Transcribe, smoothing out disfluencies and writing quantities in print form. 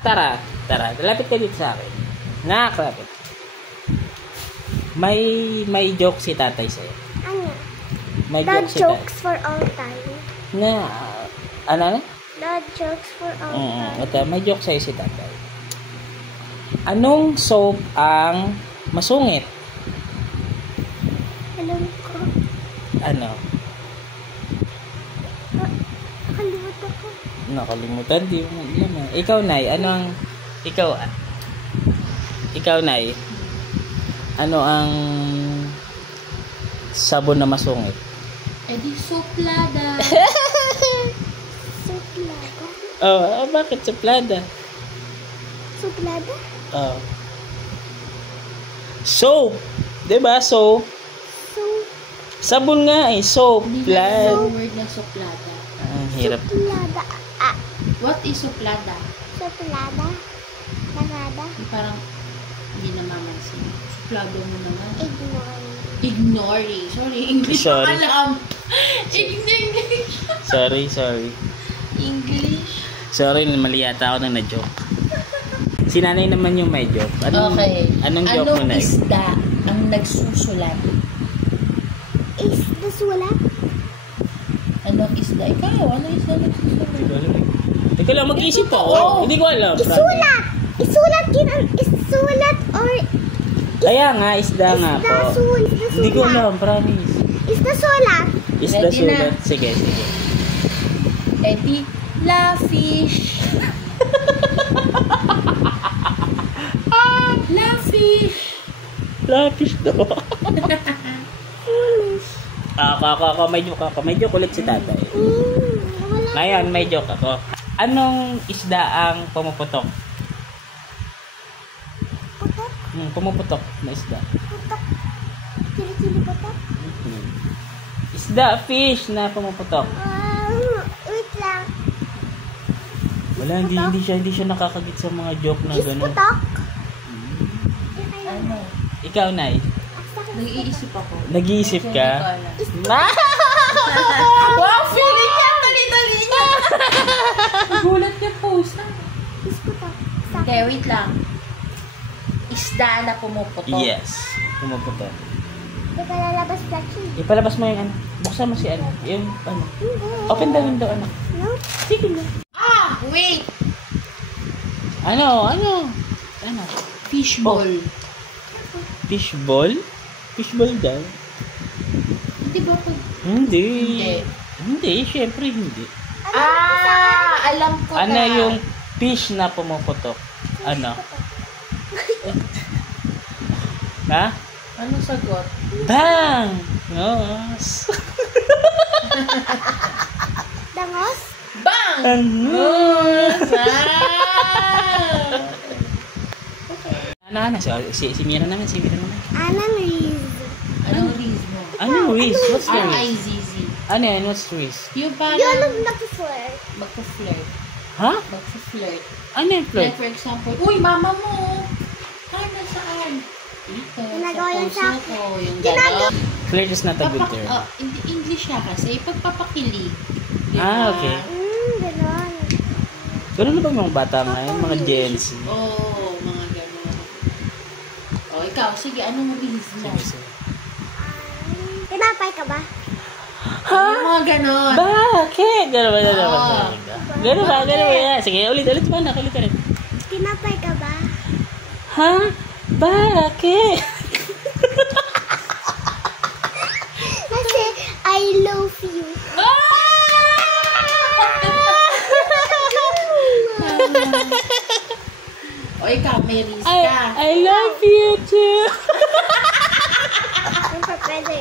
Tara. Lapit ka dito sa akin. Nakalapit. May joke si tatay sa'yo. Ano? May Dad joke si tatay. jokes for all time. Ano? Dad jokes for all time. Ito, may joke sa'yo si tatay. Anong soap ang masungit? Alam ko. Ano? Nakalimutan ko. Nakalimutan, di mo alam. Ikaw, Nay, ano ang... Ikaw, Nay, ano ang sabon na masungit? Di suplada. Suplada? Bakit suplada? Suplada? Soap! Diba, soap? Sabon nga soap. Hindi na yung word na suplada. Ang hirap. Suplada. What is suplada? Suplada? Nakada? Parang hindi na mamansin. Suplado mo naman. Ignoring. Sorry, English Sorry. pa alam. English. Sorry. English. Sorry, mali yata ako na na-joke. Si nanay naman yung may joke. Anong joke mo, Nay? Anong isda ang nagsusulat? Isda sulat? Anong isda? Ikaw, ano isda nagsusulat? Teka lang, mag-iisip ako. Hindi ko alam. Isulat! Isulat or... Kaya nga, isda nga po. Isda Hindi ko alam, promise. Isda sulat? Isda Ready sulat. na. Sige. La fish. La fish. Lapish daw. Ako, may joke ako. May joke ulit si tatay. Wala. Ngayon, may joke ako. Anong isda ang pumuputok? Putok? Pumuputok na isda. Putok? Kili-kili putok? Isda, fish na pumuputok. Wait lang. Wala, hindi siya nakakagit sa mga joke na gano'n. Isputok? Ano? Ikaw, Nay. Nag-iisip ako. Nag-iisip ka? Wow, feeling niya! Dali niya! Gulat niya po. Isputok. Okay, wait lang. Isda na pumuputok. Yes. Pumuputok. Teka, lalabas na siya. Ipalabas mo yung ano. Buksan mo si ano. Yung ano. Open the window, ano. No? Sige na. Wait! Ano? Fishball. Fishball? Fishball daw? Hindi ba pag... Hindi, syempre hindi. Alam ko Ano na. yung fish na pumuputok? Ano? Ha? Ano sagot? Bang! Nos. Dangos? Bang! Ano? Ano? Si Mira naman. Anong Riz? Anong Riz mo? Ano Riz? What's the Riz? R-I-Z-Z. Ano yan? What's Riz? Yung parang... Yung nag-flirt. Magpa-flirt. Ha? Magpa-flirt. Ano yung Like flirt? for example, uy, mama mo! Ay, nasaan? Dito, Ginagawa yan sa sa puso ko. Yung gano'n. Flirt is not a good term. English siya kasi. Pagpapakilig. Okay. Ganon. Ganun na ba mga bata ngayon? Mga Gen Z? Oo, mga gano'n. O, ikaw, sige, anong Riz mo? Tinapay ka ba? Yung mga gano'n. Bakit? Ganun ba? Oo. Ganun ba? Sige, ulit mo na. Ulit. Tinapay ka ba? Ha? Bakit? Kasi I love you. O, ikaw, may Riz ka. I love you too. Yung pa pwede.